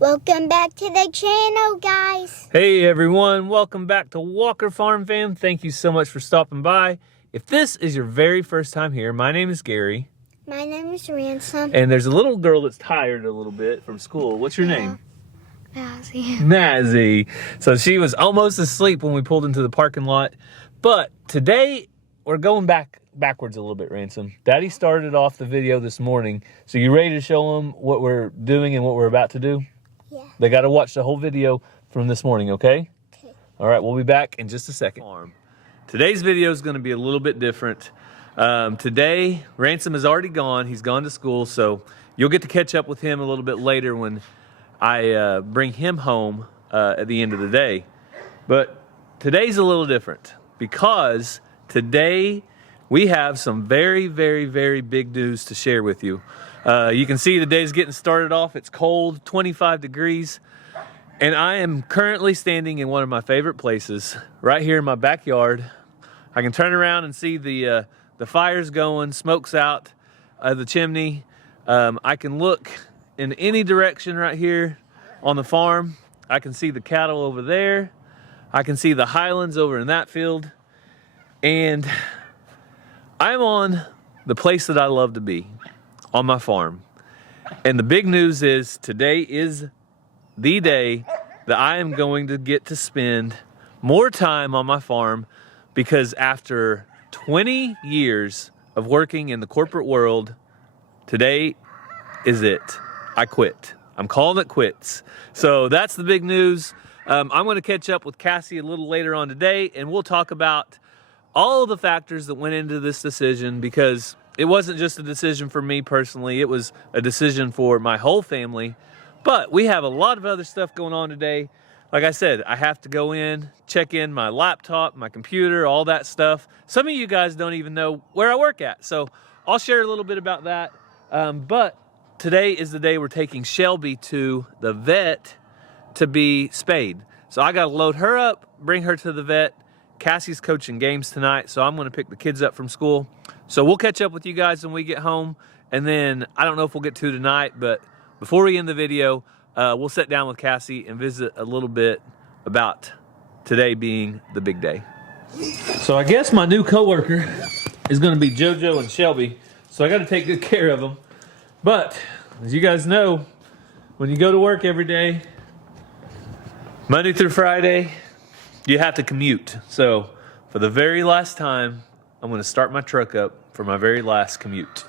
Welcome back to the channel, guys. Hey everyone, welcome back to Walker Farm Fam. Thank you so much for stopping by. If this is your very first time here, my name is Gary. My name is Ransom. And there's a little girl that's tired a little bit from school. What's your name? Mazzy. Mazzy. So she was almost asleep when we pulled into the parking lot. But today we're going backwards a little bit, Ransom. Daddy started off the video this morning. So you ready to show them what we're doing and what we're about to do? Yeah. They got to watch the whole video from this morning, okay? Okay. All right, we'll be back in just a second. Today's video is going to be a little bit different. Today, Ransom is already gone. He's gone to school, so you'll get to catch up with him a little bit later when I bring him home at the end of the day. But today's a little different because today we have some very, very, very big news to share with you. You can see the day's getting started off. It's cold, 25 degrees. And I am currently standing in one of my favorite places, right here in my backyard. I can turn around and see the fires going, smoke's out of the chimney. I can look in any direction right here on the farm. I can see the cattle over there. I can see the highlands over in that field. And I'm on the place that I love to be, on my farm. And the big news is today is the day that I am going to get to spend more time on my farm, because after 20 years of working in the corporate world, today is it. I quit. I'm calling it quits. So that's the big news. I'm going to catch up with Cassie a little later on today, and we'll talk about all of the factors that went into this decision, because it wasn't just a decision for me personally, it was a decision for my whole family. But we have a lot of other stuff going on today. Like I said, I have to go in, check in my laptop, my computer, all that stuff. Some of you guys don't even know where I work at, so I'll share a little bit about that. But today is the day we're taking Shelby to the vet to be spayed. So I gotta load her up, bring her to the vet. Cassie's coaching games tonight, so I'm gonna pick the kids up from school. So we'll catch up with you guys when we get home, and then I don't know if we'll get to tonight, but before we end the video, we'll sit down with Cassie and visit a little bit about today being the big day. So I guess my new coworker is gonna be JoJo and Shelby, so I gotta take good care of them. But as you guys know, when you go to work every day, Monday through Friday, you have to commute. So for the very last time, I'm gonna start my truck up for my very last commute.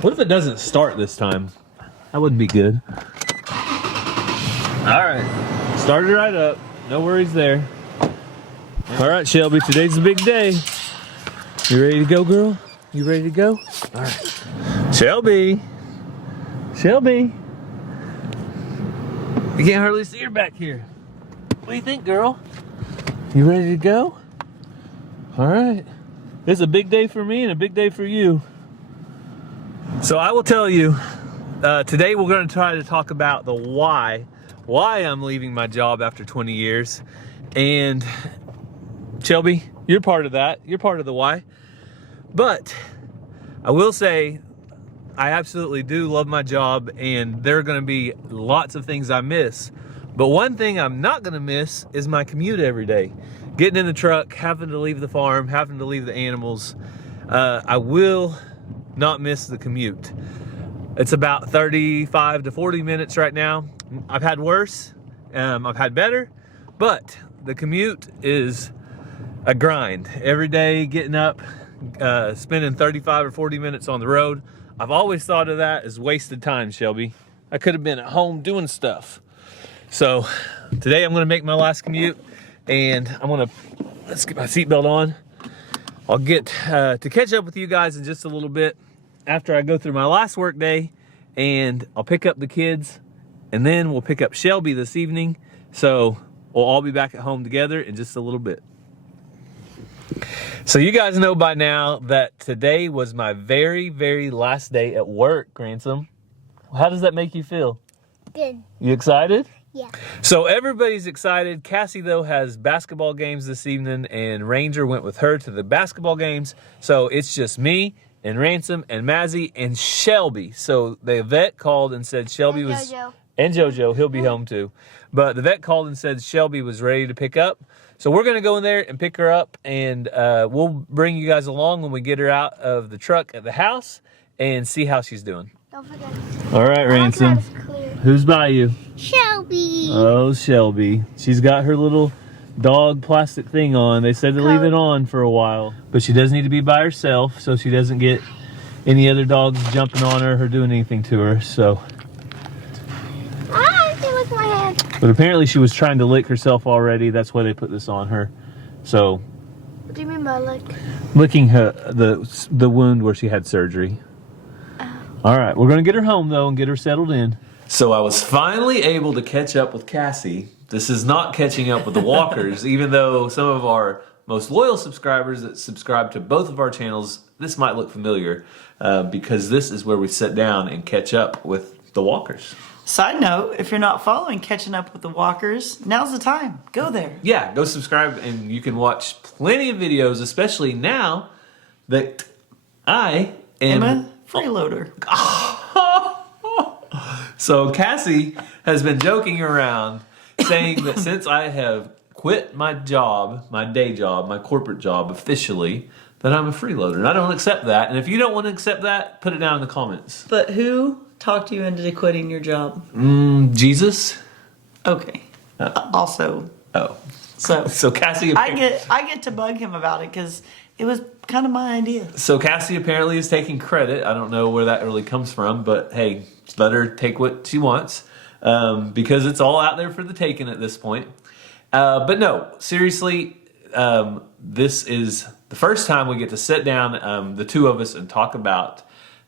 What if it doesn't start this time? That wouldn't be good. All right, started right up. No worries there. All right, Shelby, today's the big day. You ready to go, girl? You ready to go? All right. Shelby. Shelby. You can't hardly see her back here. What do you think, girl? You ready to go? All right. It's a big day for me and a big day for you. So I will tell you, today we're going to try to talk about the why I'm leaving my job after 20 years. And Shelby, you're part of that. You're part of the why. But I will say, I absolutely do love my job, and there are going to be lots of things I miss. But one thing I'm not gonna miss is my commute every day. Getting in the truck, having to leave the farm, having to leave the animals. I will not miss the commute. It's about 35 to 40 minutes right now. I've had worse, I've had better, but the commute is a grind. Every day getting up, spending 35 or 40 minutes on the road. I've always thought of that as wasted time, Shelby. I could have been at home doing stuff. So today I'm gonna make my last commute, and let's get my seatbelt on. I'll get to catch up with you guys in just a little bit after I go through my last work day, and I'll pick up the kids, and then we'll pick up Shelby this evening. So we'll all be back at home together in just a little bit. So you guys know by now that today was my very, very last day at work, Ransom. How does that make you feel? Good. You excited? Yeah. So everybody's excited. Cassie, though, has basketball games this evening, and Ranger went with her to the basketball games. So it's just me and Ransom and Mazzy and Shelby. So the vet called and said Shelby And was... Jojo. And JoJo, he'll be home too. But the vet called and said Shelby was ready to pick up. So we're going to go in there and pick her up, and we'll bring you guys along when we get her out of the truck at the house and see how she's doing. Don't forget. All right, Ransom. Who's by you? Shelby. Oh, Shelby. She's got her little dog plastic thing on. They said to leave it on for a while. But she does need to be by herself so she doesn't get any other dogs jumping on her or doing anything to her. So... She licked my hand. But apparently she was trying to lick herself already. That's why they put this on her. So, What do you mean by lick? licking her the wound where she had surgery. All right, we're going to get her home though and get her settled in. So I was finally able to catch up with Cassie. This is not catching up with the walkers, even though some of our most loyal subscribers that subscribe to both of our channels, this might look familiar because this is where we sit down and catch up with the walkers. Side note, if you're not following Catching Up with the Walkers, now's the time. Go there. Yeah, go subscribe and you can watch plenty of videos, especially now that I am Emma, freeloader. So Cassie has been joking around saying that since I have quit my job, my day job, my corporate job officially, that I'm a freeloader. And I don't accept that. And if you don't want to accept that, put it down in the comments. But who talked you into quitting your job? Jesus. Okay. Also, Oh. so Cassie I get to bug him about it because it was kind of my idea. So Cassie apparently is taking credit. I don't know where that really comes from, but hey, let her take what she wants because it's all out there for the taking at this point. But no, seriously, this is the first time we get to sit down, the two of us, and talk about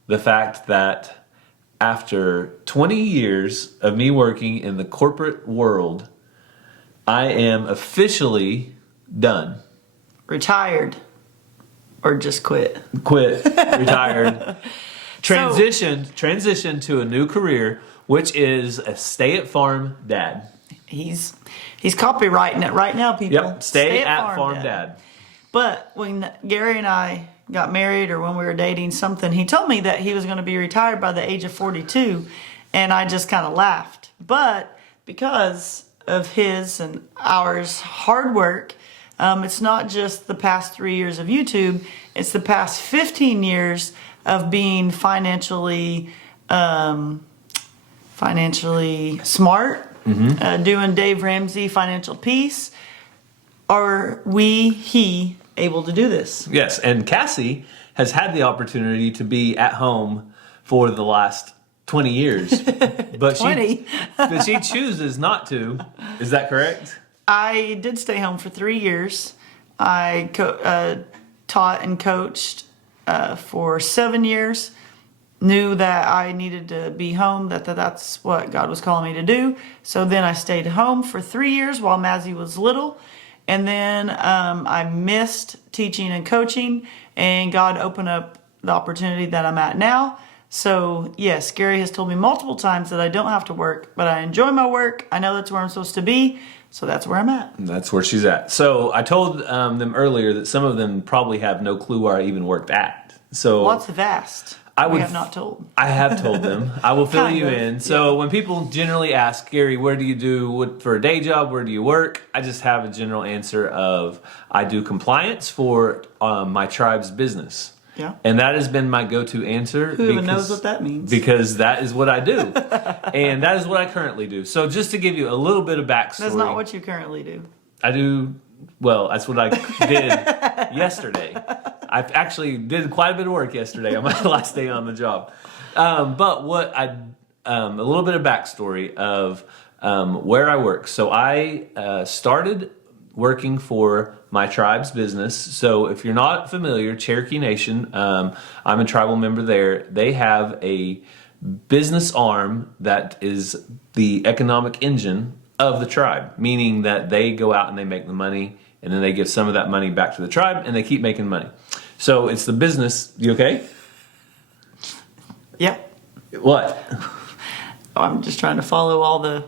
the fact that after 20 years of me working in the corporate world, I am officially done. Retired. Or just quit. Quit, retired, transitioned to a new career, which is a stay-at-farm dad. He's copywriting it right now, people. Yep, stay-at-farm dad. But when Gary and I got married, or when we were dating something, he told me that he was going to be retired by the age of 42, and I just kind of laughed. But because of his and ours hard work, it's not just the past 3 years of YouTube, it's the past 15 years of being financially smart, doing Dave Ramsey Financial Peace. Are he able to do this? Yes, and Cassie has had the opportunity to be at home for the last 20 years. But 20? But she chooses not to. Is that correct? I did stay home for 3 years. I taught and coached for 7 years. Knew that I needed to be home, that's what God was calling me to do. So then I stayed home for 3 years while Mazzy was little. And then I missed teaching and coaching, and God opened up the opportunity that I'm at now. So yes, Gary has told me multiple times that I don't have to work, but I enjoy my work. I know that's where I'm supposed to be. So that's where I'm at. That's where she's at. So I told them earlier that some of them probably have no clue where I even worked at. So Lots of vast. We have not told. I have told them. I will fill Kind you of, in. So when people generally ask, Gary, where do you do for a day job? Where do you work? I just have a general answer of I do compliance for my tribe's business. Yeah. And that has been my go-to answer. Who even knows what that means? Because that is what I do. And that is what I currently do. So just to give you a little bit of backstory. That's not what you currently do. I do, well, that's what I did yesterday. I actually did quite a bit of work yesterday on my last day on the job. But what a little bit of backstory of where I work. So I started working for my tribe's business. So if you're not familiar, Cherokee Nation, I'm a tribal member there. They have a business arm that is the economic engine of the tribe, meaning that they go out and they make the money, and then they give some of that money back to the tribe, and they keep making money. So it's the business. You okay? Yep. What? I'm just trying to follow all the,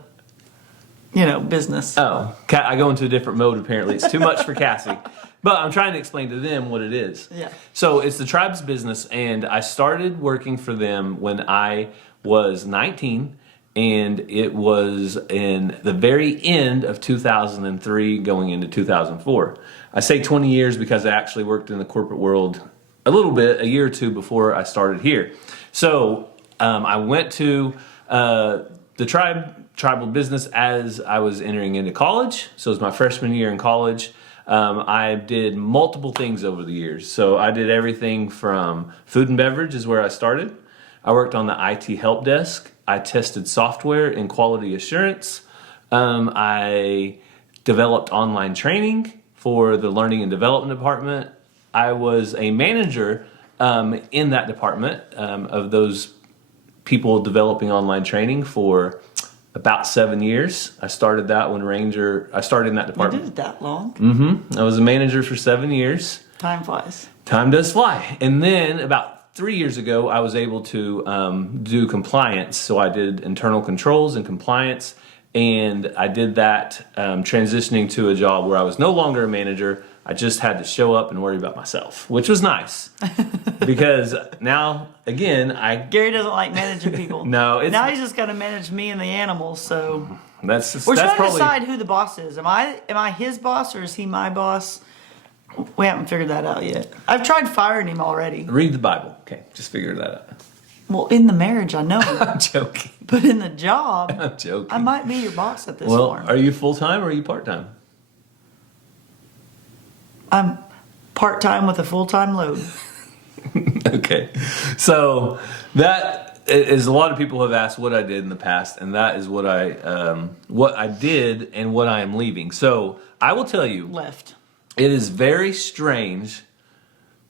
business. Oh, I go into a different mode apparently. It's too much for Cassie. But I'm trying to explain to them what it is. Yeah. So it's the tribe's business, and I started working for them when I was 19, and it was in the very end of 2003 going into 2004. I say 20 years because I actually worked in the corporate world a little bit, a year or two before I started here. So I went to the tribal business as I was entering into college. So it was my freshman year in college. I did multiple things over the years. So I did everything from food and beverage is where I started. I worked on the IT help desk. I tested software in quality assurance. I developed online training for the learning and development department. I was a manager in that department of those people developing online training for about 7 years. I started that when I started in that department. You did it that long? Mm-hmm. I was a manager for 7 years. Time flies. Time does fly. And then about 3 years ago, I was able to do compliance. So I did internal controls and compliance. And I did that transitioning to a job where I was no longer a manager. I just had to show up and worry about myself, which was nice. Because now, again, Gary doesn't like managing people. No, now he's just got to manage me and the animals. So we're trying to decide who the boss is. Am I his boss or is he my boss? We haven't figured that out yet. I've tried firing him already. Read the Bible. Okay, just figure that out. Well, in the marriage, I know. I'm joking. But in the job, I'm joking. I might be your boss at this Well, farm. are you full-time or are you part-time? I'm part-time with a full-time load. Okay. So that is, a lot of people have asked what I did in the past, and that is what I did and what I am leaving. So I will tell you, Left. it is very strange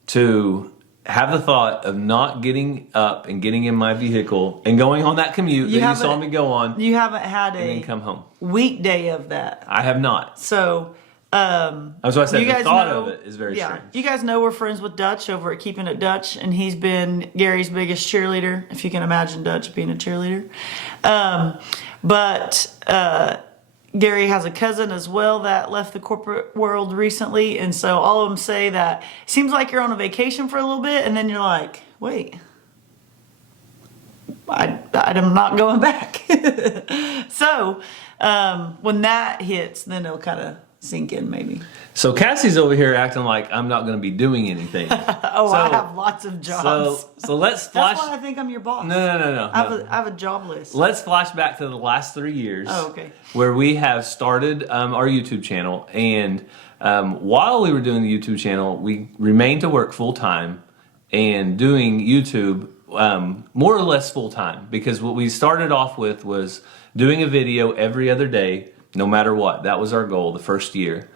to have the thought of not getting up and getting in my vehicle and going on that commute that you saw me go on. You haven't had and a then come home. weekday of that. I have not. So, That's why I said you the guys thought know, of it is very strange. You guys know we're friends with Dutch over at Keeping It Dutch, and he's been Gary's biggest cheerleader, if you can imagine Dutch being a cheerleader. But Gary has a cousin as well that left the corporate world recently, and so all of them say that it seems like you're on a vacation for a little bit, and then you're like, wait, I'm not going back. So when that hits, then it'll kind of sink in maybe. So Cassie's over here acting like I'm not going to be doing anything. I have lots of jobs. So let's flash. That's why I think I'm your boss. No. I have a job list. Let's flash back to the last 3 years. Oh, okay. Where we have started our YouTube channel, and while we were doing the YouTube channel, we remained to work full time and doing YouTube more or less full time, because what we started off with was doing a video every other day, no matter what. That was our goal the first year.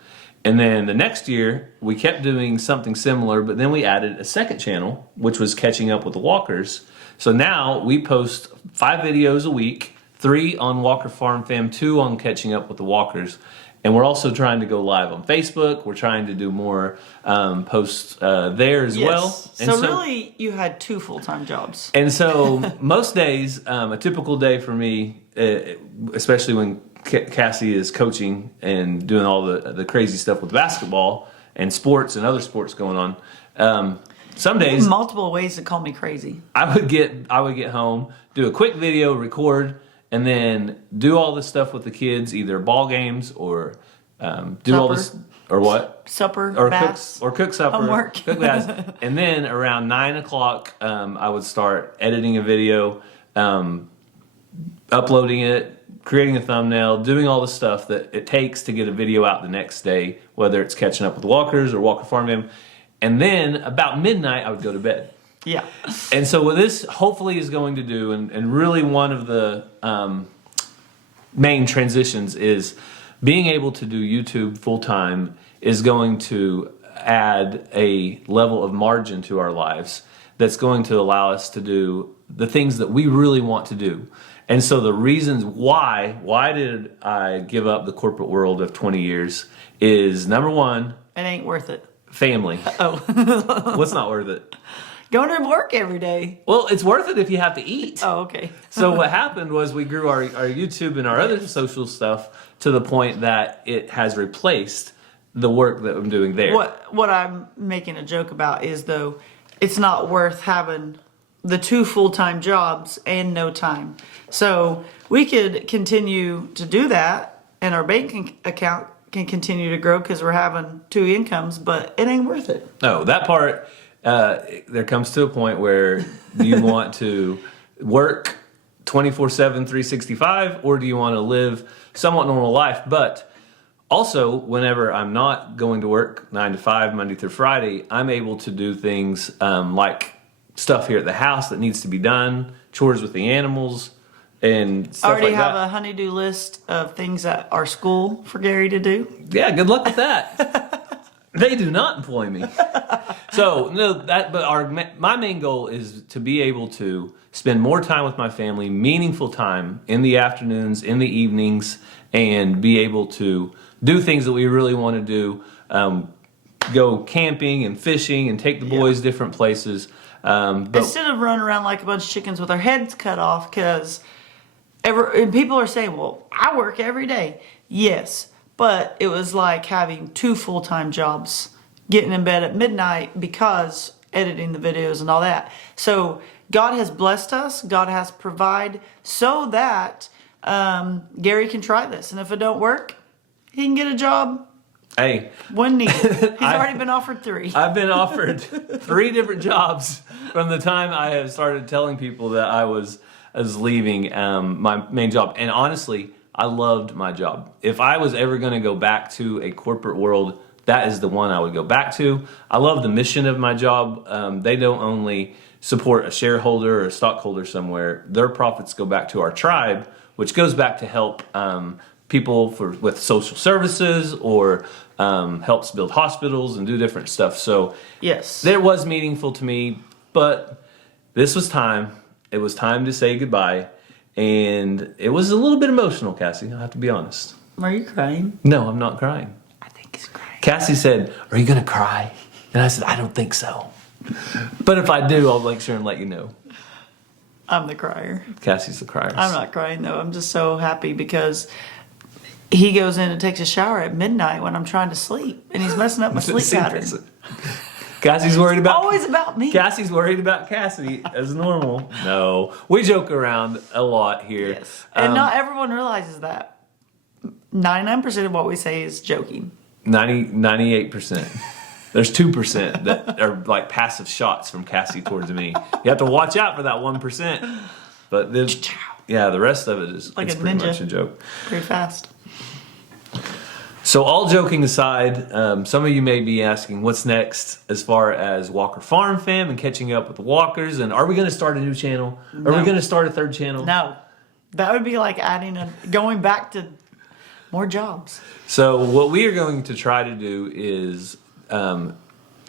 And then the next year, we kept doing something similar, but then we added a second channel, which was Catching Up with the Walkers. So now we post 5 videos a week, 3 on Walker Farm Fam, 2 on Catching Up with the Walkers. And we're also trying to go live on Facebook. We're trying to do more posts there as well. And so really, you had 2 full-time jobs. And so most days, a typical day for me, especially when Cassie is coaching and doing all the crazy stuff with basketball and sports and other sports going on. Some days, multiple ways to call me crazy. I would get home, do a quick video, record, and then do all this stuff with the kids, either ball games or do all this or what supper or baths, cook supper, homework, cook baths, and then around 9 o'clock, I would start editing a video, uploading it, creating a thumbnail, doing all the stuff that it takes to get a video out the next day, whether it's Catching Up with the Walkers or Walker Farm Fam. And then about midnight, I would go to bed. Yeah. And so what this hopefully is going to do, and really one of the main transitions is being able to do YouTube full time is going to add a level of margin to our lives that's going to allow us to do the things that we really want to do. And so the reasons why did I give up the corporate world of 20 years is, number one, it ain't worth it. Family. Oh. What's not worth it? Going to work every day. Well, it's worth it if you have to eat. Oh, okay. So what happened was we grew our YouTube and our other social stuff to the point that it has replaced the work that I'm doing there. What I'm making a joke about is, though, it's not worth having the 2 full-time jobs and no time. So we could continue to do that, and our bank account can continue to grow because we're having 2 incomes, but it ain't worth it. No, that part, there comes to a point where do you want to work 24/7, 365, or do you want to live somewhat normal life? But also, whenever I'm not going to work 9 to 5, Monday through Friday, I'm able to do things like stuff here at the house that needs to be done, chores with the animals, and stuff I already like have that. a honey-do list of things at our school for Gary to do. Yeah, good luck with that. They do not employ me. So no, but my main goal is to be able to spend more time with my family, meaningful time in the afternoons, in the evenings, and be able to do things that we really want to do. Go camping and fishing and take the boys different places. But Instead of running around like a bunch of chickens with our heads cut off, because and people are saying, well, I work every day. Yes, but it was like having 2 full-time jobs, getting in bed at midnight because editing the videos and all that. So God has blessed us. God has provided so that Gary can try this. And if it don't work, he can get a job hey, when needed. He's already been offered 3. I've been offered 3 different jobs from the time I have started telling people that I was leaving my main job. And honestly, I loved my job. If I was ever going to go back to a corporate world, that is the one I would go back to. I love the mission of my job. They don't only support a shareholder or a stockholder somewhere. Their profits go back to our tribe, which goes back to help people with social services or helps build hospitals and do different stuff. So Yes. it was meaningful to me, but this was time. It was time to say goodbye. And it was a little bit emotional, Cassie. I have to be honest. Are you crying? No, I'm not crying. I think he's crying. Cassie said, "Are you going to cry?" And I said, "I don't think so. But if I do, I'll make sure and let you know." I'm the crier. Cassie's the crier. I'm not crying, though. I'm just so happy because he goes in and takes a shower at midnight when I'm trying to sleep, and he's messing up my sleep See, pattern. Cassie's worried about Always about me. Cassie's worried about Cassie as normal. No, we joke around a lot here. Yes. And not everyone realizes that. 99% of what we say is joking. 98%. There's 2% that are like passive shots from Cassie towards me. You have to watch out for that 1%. But then, yeah, the rest of it is Like it's a pretty ninja. much a joke. Pretty fast. So all joking aside, some of you may be asking what's next as far as Walker Farm Fam and catching up with the Walkers, and are we going to start a new channel? Are we No. going to start a 3rd channel? No. That would be like going back to more jobs. So what we are going to try to do is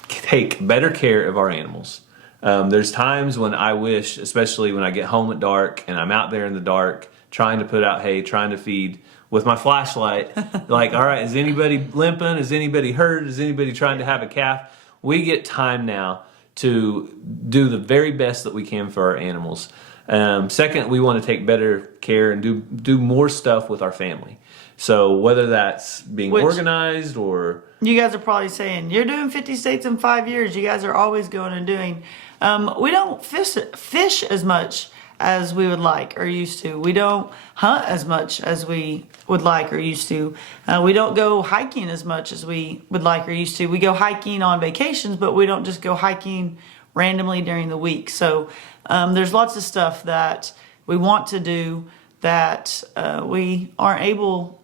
take better care of our animals. There's times when I wish, especially when I get home at dark and I'm out there in the dark trying to put out hay, trying to feed with my flashlight, like, all right, is anybody limping? Is anybody hurt? Is anybody trying to have a calf? We get time now to do the very best that we can for our animals. Second, we want to take better care and do more stuff with our family. So whether that's being organized or... You guys are probably saying, you're doing 50 states in 5 years. You guys are always going and doing. We don't fish as much as we would like or used to. We don't hunt as much as we would like or used to. We don't go hiking as much as we would like or used to. We go hiking on vacations, but we don't just go hiking randomly during the week. So there's lots of stuff that we want to do that we aren't able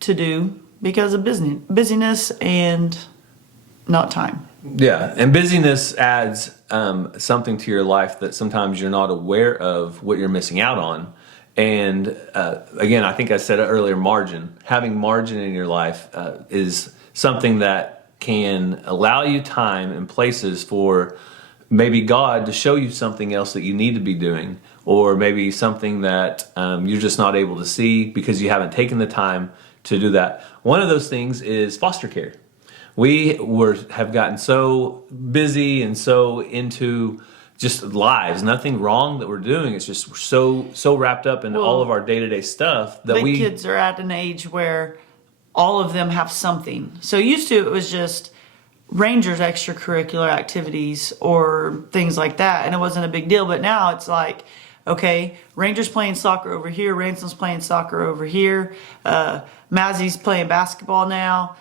to do because of busyness and not time. Yeah, and busyness adds something to your life that sometimes you're not aware of what you're missing out on. And again, I think I said it earlier, margin. Having margin in your life is something that can allow you time and places for maybe God to show you something else that you need to be doing, or maybe something that you're just not able to see because you haven't taken the time to do that. One of those things is foster care. We have gotten so busy and so into just lives. Nothing wrong that we're doing. It's just we're so wrapped up in all of our day-to-day stuff that the kids are at an age where all of them have something. So used to it was just Rangers extracurricular activities or things like that, and it wasn't a big deal. But now it's like, okay, Rangers playing soccer over here, Ransom's playing soccer over here, Mazzie's playing basketball now.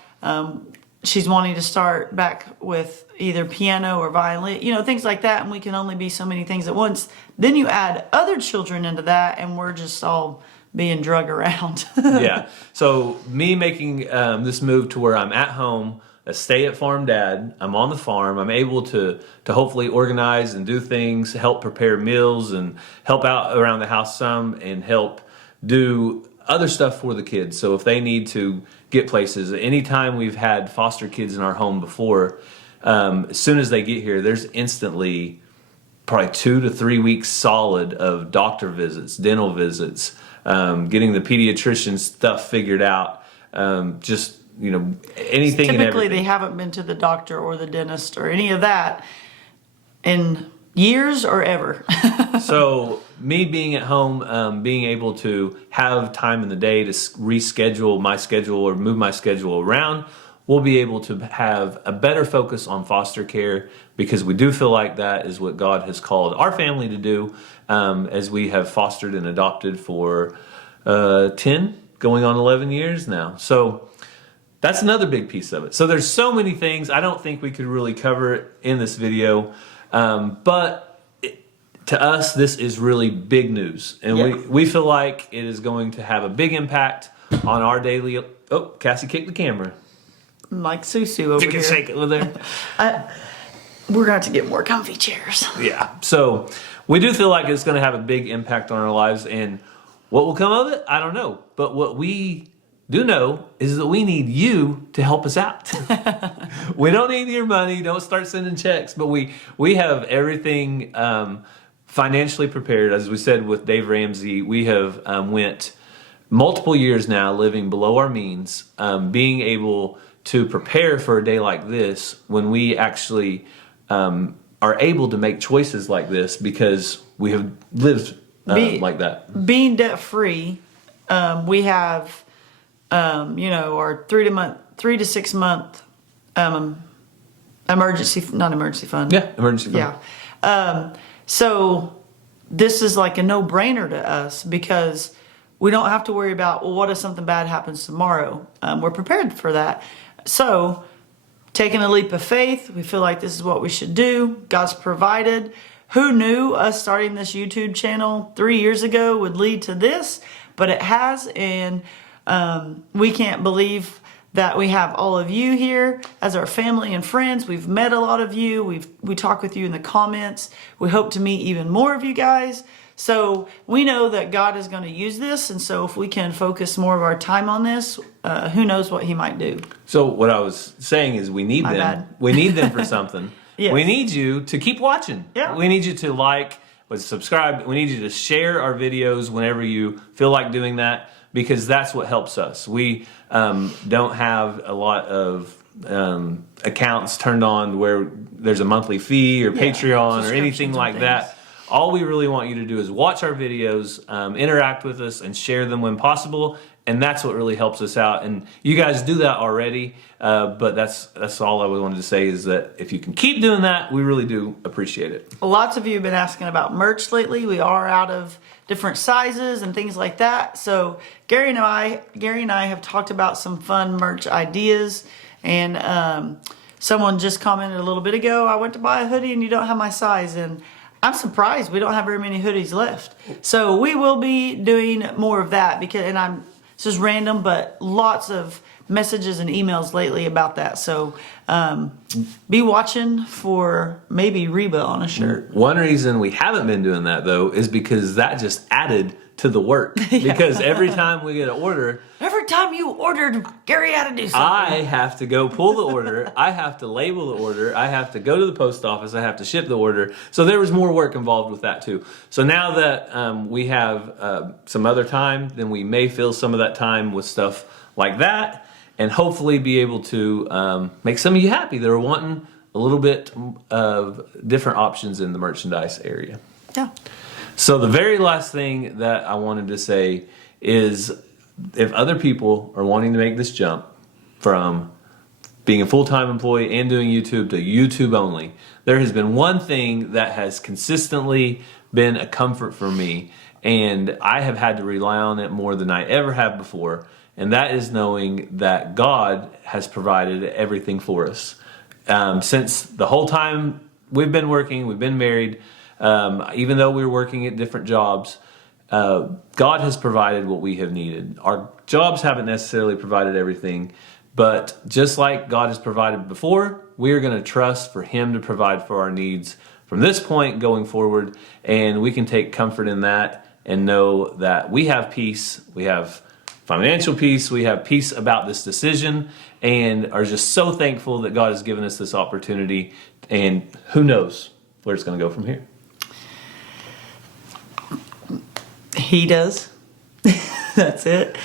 She's wanting to start back with either piano or violin, things like that, and we can only be so many things at once. Then you add other children into that, and we're just all being drug around. Yeah. So me making this move to where I'm at home, a stay-at-farm dad, I'm on the farm, I'm able to hopefully organize and do things, help prepare meals and help out around the house some and help do other stuff for the kids. So if they need to get places, anytime we've had foster kids in our home before, as soon as they get here, there's instantly probably 2 to 3 weeks solid of doctor visits, dental visits, getting the pediatrician stuff figured out, just anything and Typically, everything. they haven't been to the doctor or the dentist or any of that in years or ever. So me being at home, being able to have time in the day to reschedule my schedule or move my schedule around, we'll be able to have a better focus on foster care, because we do feel like that is what God has called our family to do, as we have fostered and adopted for 10, going on 11 years now. So that's another big piece of it. So there's so many things. I don't think we could really cover it in this video. But to us, this is really big news. And we feel like it is going to have a big impact on our daily... Oh, Cassie kicked the camera. Like Susu over here. Shake it with her. We're going to have to get more comfy chairs. Yeah. So we do feel like it's going to have a big impact on our lives. And what will come of it, I don't know. But what we do know is that we need you to help us out. We don't need your money. Don't start sending checks. But we have everything financially prepared. As we said with Dave Ramsey, we have went multiple years now living below our means, being able to prepare for a day like this when we actually are able to make choices like this because we have lived like that. Being debt free, we have our 3 to 6 month emergency fund. Yeah, emergency fund. Yeah. So this is like a no-brainer to us because we don't have to worry about, well, what if something bad happens tomorrow? We're prepared for that. So taking a leap of faith, we feel like this is what we should do. God's provided. Who knew us starting this YouTube channel 3 years ago would lead to this? But it has, and we can't believe that we have all of you here as our family and friends. We've met a lot of you. We talk with you in the comments. We hope to meet even more of you guys. So we know that God is going to use this, and so if we can focus more of our time on this, who knows what He might do. So what I was saying is we need My them. bad. We need them for something. Yes. We need you to keep watching. Yeah. We need you to like, subscribe. We need you to share our videos whenever you feel like doing that, because that's what helps us. We don't have a lot of accounts turned on where there's a monthly fee or Patreon or anything like that. All we really want you to do is watch our videos, interact with us, and share them when possible. And that's what really helps us out. And you guys do that already, but that's all I wanted to say is that if you can keep doing that, we really do appreciate it. Lots of you have been asking about merch lately. We are out of different sizes and things like that. So Gary and I have talked about some fun merch ideas. And someone just commented a little bit ago, I went to buy a hoodie and you don't have my size. And I'm surprised we don't have very many hoodies left. So we will be doing more of that this is random, but lots of messages and emails lately about that. So be watching for maybe Reba on a shirt. One reason we haven't been doing that, though, is because that just added to the work. Because every time we get an order... Every time you ordered, Gary had to do something. I have to go pull the order. I have to label the order. I have to go to the post office. I have to ship the order. So there was more work involved with that too. So now that we have some other time, then we may fill some of that time with stuff like that and hopefully be able to make some of you happy that are wanting a little bit of different options in the merchandise area. Yeah. So the very last thing that I wanted to say is if other people are wanting to make this jump from being a full-time employee and doing YouTube to YouTube only, there has been one thing that has consistently been a comfort for me, and I have had to rely on it more than I ever have before, and that is knowing that God has provided everything for us. Since the whole time we've been working, we've been married, even though we were working at different jobs, God has provided what we have needed. Our jobs haven't necessarily provided everything, but just like God has provided before, we are going to trust for Him to provide for our needs from this point going forward, and we can take comfort in that and know that we have peace, we have financial peace, we have peace about this decision, and are just so thankful that God has given us this opportunity, and who knows where it's going to go from here. He does. That's it.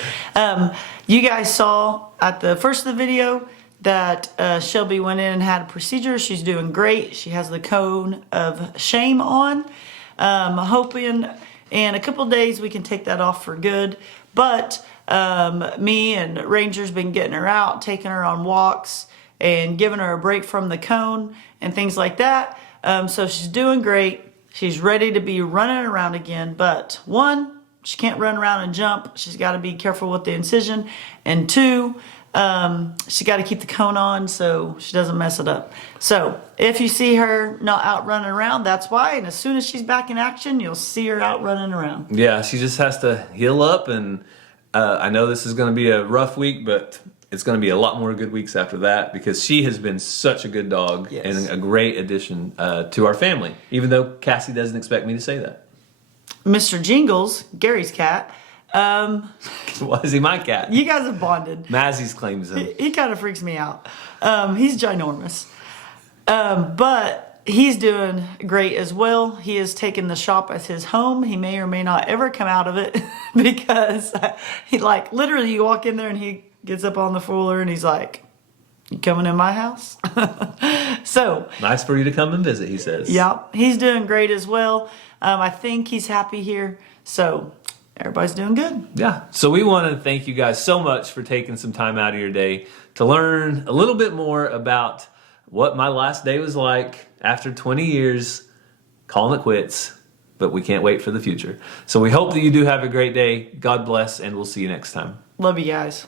You guys saw at the first of the video that Shelby went in and had a procedure. She's doing great. She has the cone of shame on. Hoping in a couple days we can take that off for good. But me and Ranger's been getting her out, taking her on walks, and giving her a break from the cone and things like that. So she's doing great. She's ready to be running around again. But one, she can't run around and jump. She's got to be careful with the incision. And two, she got to keep the cone on so she doesn't mess it up. So if you see her not out running around, that's why. And as soon as she's back in action, you'll see her out running around. Yeah, she just has to heal up. And I know this is going to be a rough week, but it's going to be a lot more good weeks after that, because she has been such a good dog. Yes. And a great addition to our family, even though Cassie doesn't expect me to say that. Mr. Jingles, Gary's cat. Why is he my cat? You guys have bonded. Mazzy's claims him. He kind of freaks me out. He's ginormous. But he's doing great as well. He has taken the shop as his home. He may or may not ever come out of it because he literally you walk in there and he gets up on the floor and he's like, "You coming in my house?" So nice for you to come and visit, he says. Yeah, he's doing great as well. I think he's happy here. So everybody's doing good. Yeah. So we want to thank you guys so much for taking some time out of your day to learn a little bit more about what my last day was like after 20 years calling it quits, but we can't wait for the future. So we hope that you do have a great day. God bless, and we'll see you next time. Love you guys.